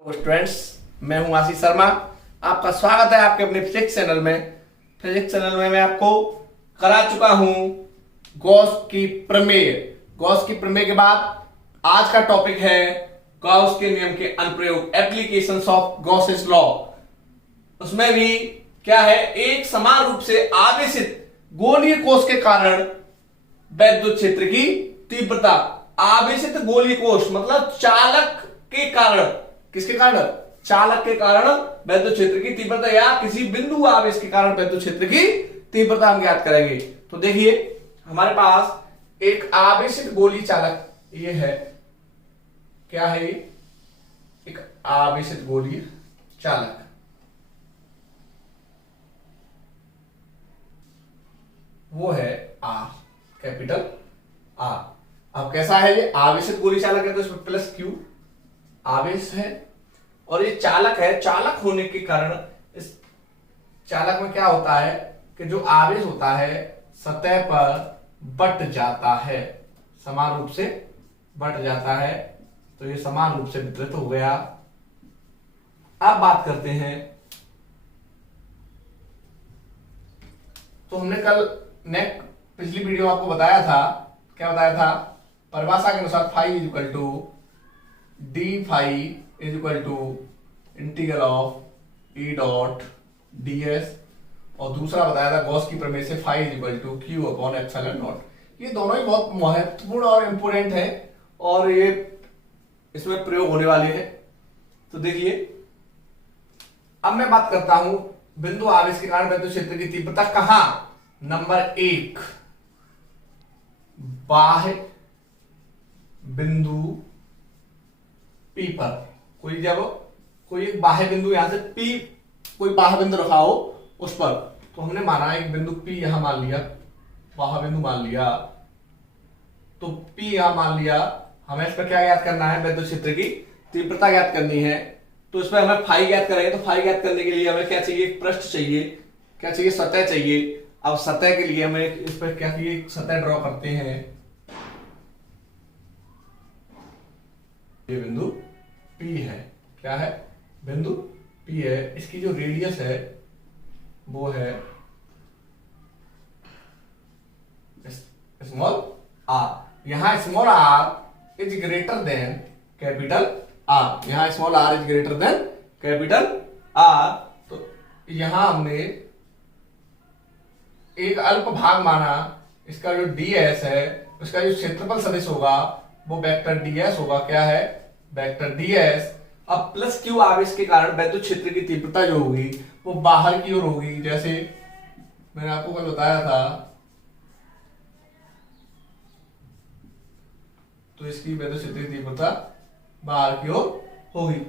Students, मैं हूं आशीष शर्मा। आपका स्वागत है आपके अपने फिजिक्स चैनल में। फिजिक्स चैनल में मैं आपको करा चुका हूं गॉस की प्रमेय। गॉस की प्रमेय के बाद आज का टॉपिक है गॉस के नियम के अनुप्रयोग, एप्लीकेशंस ऑफ गॉसेस लॉ। उसमें भी क्या है, एक समान रूप से आवेशित गोलीय कोश के कारण वैद्युत क्षेत्र की तीव्रता। आवेशित गोलीय कोश मतलब चालक के कारण, किसके कारण? चालक के कारण वैद्युत क्षेत्र की तीव्रता या किसी बिंदु आवेश के कारण वैद्युत क्षेत्र की तीव्रता हम ज्ञात करेंगे। तो देखिए, हमारे पास एक आवेशित गोलीय चालक ये है। क्या है? एक आवेशित गोलीय चालक। वो है आर, कैपिटल आर। अब कैसा है ये? आवेशित गोलीय चालक है तो इसमें प्लस क्यू आवेश है, और ये चालक है। चालक होने के कारण इस चालक में क्या होता है कि जो आवेश होता है सतह पर बट जाता है, समान रूप से बट जाता है। तो ये समान रूप से वितरित हो गया। अब बात करते हैं, तो हमने कल पिछली वीडियो में आपको बताया था, क्या बताया था? परिभाषा के अनुसार phi is equal to d phi is equal to integral of E dot d s, और दूसरा बताया था गॉस की प्रमेय से phi is equal to Q upon epsilon naught. ये दोनों ही बहुत महत्वपूर्ण और इंपोर्टेंट है और ये इसमें प्रयोग होने वाले हैं। तो देखिए, अब मैं बात करता हूं बिंदु आवेश के कारण वैद्युत क्षेत्र की तीव्रता कहां? नंबर 1, बाह्य बिंदु पी पर। कोई एक बाह्य बिंदु यहां से पी, कोई बाह्य बिंदु रखा हो उस पर, तो हमने माना एक बिंदु पी यहां मान लिया, बाह्य बिंदु मान लिया। तो पी यहां मान लिया, हमें इस पर क्या ज्ञात करना है? वैद्युत क्षेत्र की तीव्रता ज्ञात करनी है। तो इसमें हमें फाई ज्ञात करेंगे। तो फाई ज्ञात करने के लिए हमें क्या चाहिए? एक पृष्ठ चाहिए। क्या चाहिए? सतह चाहिए। अब सतह के लिए हमें इस पर क्या चाहिए? सतह ड्रॉ करते हैं। ये बिंदु P है। क्या है? बिंदु P है। इसकी जो रेडियस है वो है स्मॉल r। यहां small r is greater then capital R। यहां small r is greater then capital R। तो यहां हमने एक अल्प भाग माना। इसका जो ds है, उसका जो क्षेत्रफल सदिश होगा वो वेक्टर ds होगा। क्या है? Vector ds। अब प्लस क्यू आवेश के कारण वैद्युत क्षेत्र की तीव्रता जो होगी वो बाहर की ओर होगी, जैसे मैंने आपको कल बताया था। तो इसकी वैद्युत क्षेत्र की तीव्रता बाहर की ओर होगी।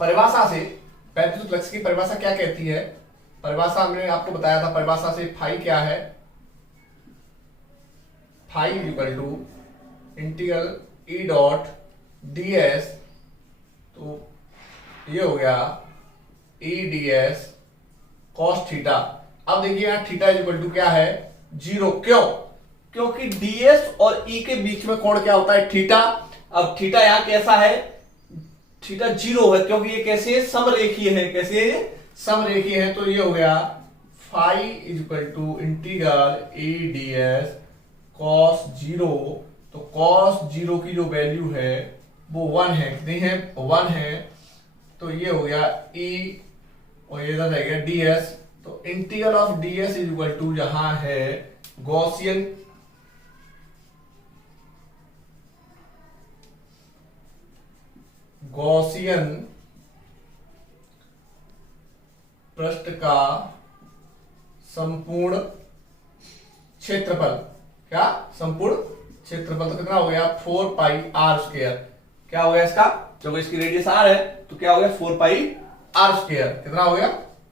परिभाषा से वैद्युत फ्लक्स की परिभाषा क्या कहती है? परिभाषा हमने आपको बताया था। परिभाषा से फाई क्या है? Phi equal to integral E dot d s. तो ये हो गया E d s cos theta. अब देखिए यहां थीटा इक्वल टू क्या है? 0। क्यों? क्योंकि ds और e के बीच में कोण क्या होता है? थीटा। अब थीटा यहां कैसा है? थीटा 0 है, क्योंकि ये कैसे है? समरेखीय है। कैसे है ये? समरेखीय है। तो ये हो गया phi is equal to integral A d s cos 0। तो कॉस 0 की जो वैल्यू है वो 1 है। कितनी है? 1 है। तो ये हो गया e और ये इधर रहेगा ds। तो integral of ds is equal to जहां है गॉसियन पृष्ठ का संपूर्ण क्षेत्रफल। क्या? संपूर्ण क्षेत्रफल। तो कितना हो गया? 4 पाई आर स्क्वायर। क्या हो गया इसका? जब इसकी रेडियस r है तो क्या हो गया? 4 पाई आर स्क्वायर। कितना हो गया?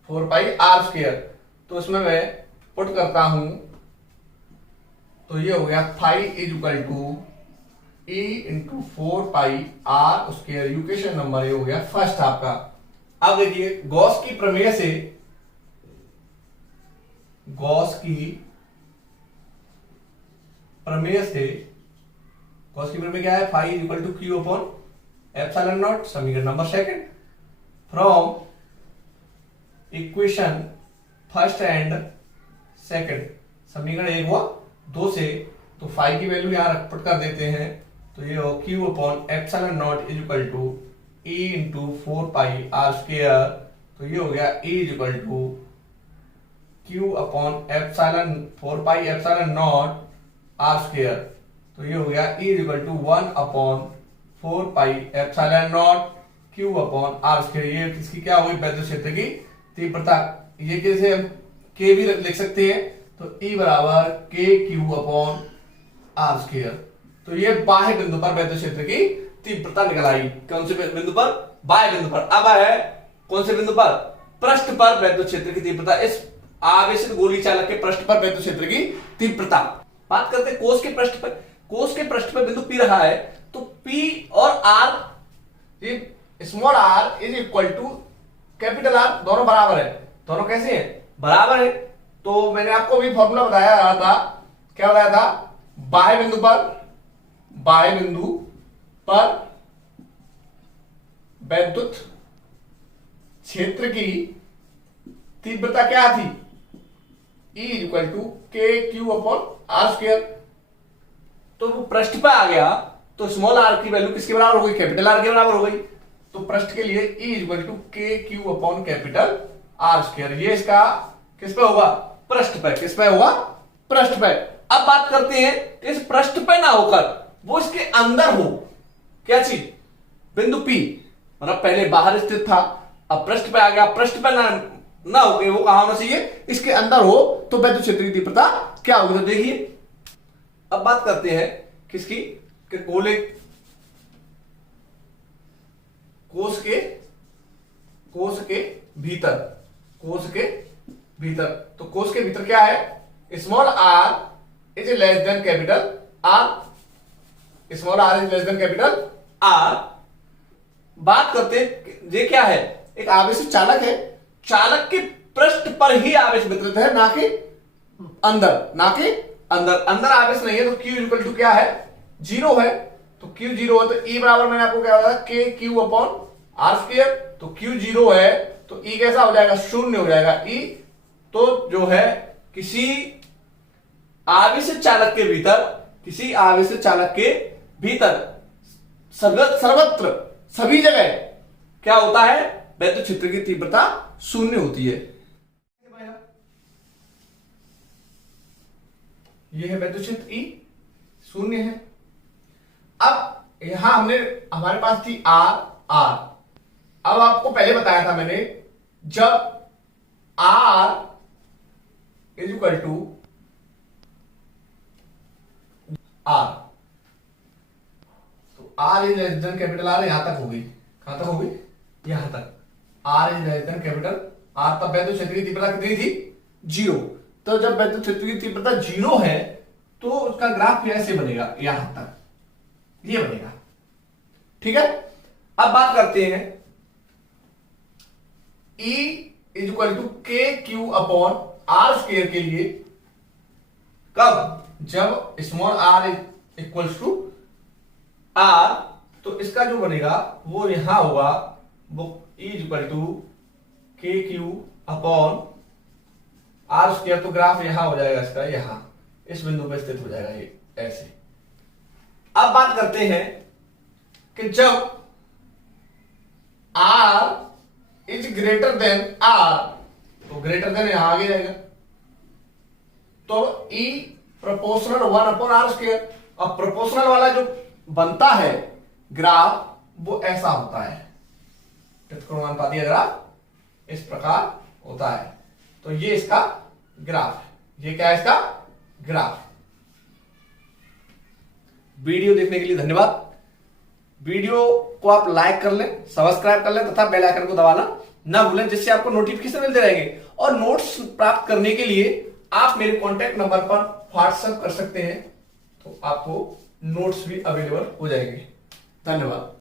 4 पाई आर स्क्वायर। तो इसमें मैं पुट करता हूं, तो ये हो गया phi is equal to e into 4 pi R square. Equation number ये हो गया फर्स्ट आपका। अब देखिए, गॉस की प्रमेय से गॉस की प्रमेय क्या है? Phi is equal to Q upon epsilon naught, समीकरण number second, from equation first and second, समीकरण 1 व 2 से, तो फाई की वैल्यू यहां पुट कर देते हैं, तो ये हो Q upon epsilon naught is equal to E into 4 pi R square, तो ये हो गया E is equal to Q upon epsilon 4 pi epsilon naught R square, तो ये हो गया E is equal to 1 upon 4 pi epsilon naught Q upon R square. ये किसकी क्या हुई, वैद्युत क्षेत्र की तीव्रता। ये कैसे हम के भी लिख सकते हैं, तो ई बराबर के क्यू अपॉन आर स्क्वायर। तो ये बाह्य बिंदु पर वैद्युत क्षेत्र की तीव्रता निकल आई। कौन से बिंदु पर, बाह्य बिंदु पर। अब है कौन से बिंदु पर, पृष्ठ पर वैद्युत क्षेत्र की तीव्रता, इस आवेशित गोली चालक के पृष्ठ पर वैद्युत क्षेत्र की तीव्रता। बात करते हैं कोष के पृष्ठ पर। कोष के पृष्ठ पर बिंदु पी रहा है, तो पी और R, small R is equal to capital R, दोनों बराबर है। दोनों कैसे हैं, बराबर है। तो मैंने आपको भी फॉर्मूला बताया रहा था, क्या बताया था, बाह्य बिंदु पर वैद्युत क्षेत्र की तीव्रता क्या थी, E equal to K Q upon R square. तो वो पृष्ठ पे आ गया, तो स्मॉल आर की वैल्यू किसके बराबर हो गई, कैपिटल आर के बराबर हो गई। तो पृष्ठ के लिए E equal to K Q upon capital R square. ये इसका किस पे होगा, पृष्ठ पे। किस पे होगा, पृष्ठ पे। अब बात करते हैं कि इस पृष्ठ पे ना होकर वो इसके अंदर हो, क्या चीज, बिंदु P, मतलब पहले बाहर स्थित था, अब पृष्ठ पे आ गया। पृष्ठ पे ना हो गए, वो कहां होना चाहिए, इसके अंदर हो, तो वैद्युत क्षेत्र की तीव्रता क्या होगी। तो देखिए अब बात करते हैं किसकी, कि गोले कोष के भीतर, तो कोष के भीतर क्या है, small R is less than capital R, small R is less than capital R. बात करते हैं ये क्या है, एक आवेशित चालक है, चालक के पृष्ठ पर ही आवेश वितरित है, ना कि अंदर आवेश नहीं है। तो Q इक्वल टू क्या है, 0 है। तो Q 0 है, तो E बराबर मैंने आपको क्या बताया, के क्यू अपॉन आर स्क्वायर। तो Q 0 है, तो E कैसा हो जाएगा, 0 हो जाएगा E। तो जो है किसी आवेशित चालक के भीतर सर्वत्र सभी जगह क्या होता है, वैद्युत क्षेत्र की तीव्रता 0 होती है। यह है वैद्युत क्षेत्र E, 0 है। अब यहां हमारे पास थी आर। अब आपको पहले बताया था मैंने, जब R is equal to R, तो R is less than capital R, यहां तक होगी, कहां तक होगी, यहां तक। R is less than capital R, तब वैद्युत क्षेत्र की तीव्रता कितनी थी, 0। तो जब वैद्युत क्षेत्र की तीव्रता 0 है, तो उसका ग्राफ ऐसे बनेगा, यहां तक ये बनेगा, ठीक है। अब बात करते हैं E is equal to K Q upon R square के लिए, कब, जब small r equals to r, तो इसका जो बनेगा वो यहां होगा, वो E is equal to K Q upon R square. तो ग्राफ यहां हो जाएगा इसका, यहां इस बिंदु पर स्थित हो जाएगा ये ऐसे। अब बात करते हैं कि जब R is greater than R, तो ग्रेटर देन यहां आगे जाएगा, तो E proportional 1 upon R square. अब प्रोपोर्शनल वाला जो बनता है ग्राफ, वो ऐसा होता है, त्रिकोणानुपाती ग्राफ इस प्रकार होता है। तो ये इसका ग्राफ है, ये क्या है, इसका ग्राफ। वीडियो देखने के लिए धन्यवाद। वीडियो को आप लाइक कर लें, सब्सक्राइब कर लें तथा बेल आइकन को दबाना ना भूलें, जिससे आपको नोटिफिकेशन मिलते रहेंगे। और नोट्स प्राप्त करने के लिए आप मेरे कॉन्टैक्ट नंबर पर व्हाट्सएप कर सकते हैं, तो आपको नोट्स भी अवेलेबल हो जाएंगे। धन्यवाद।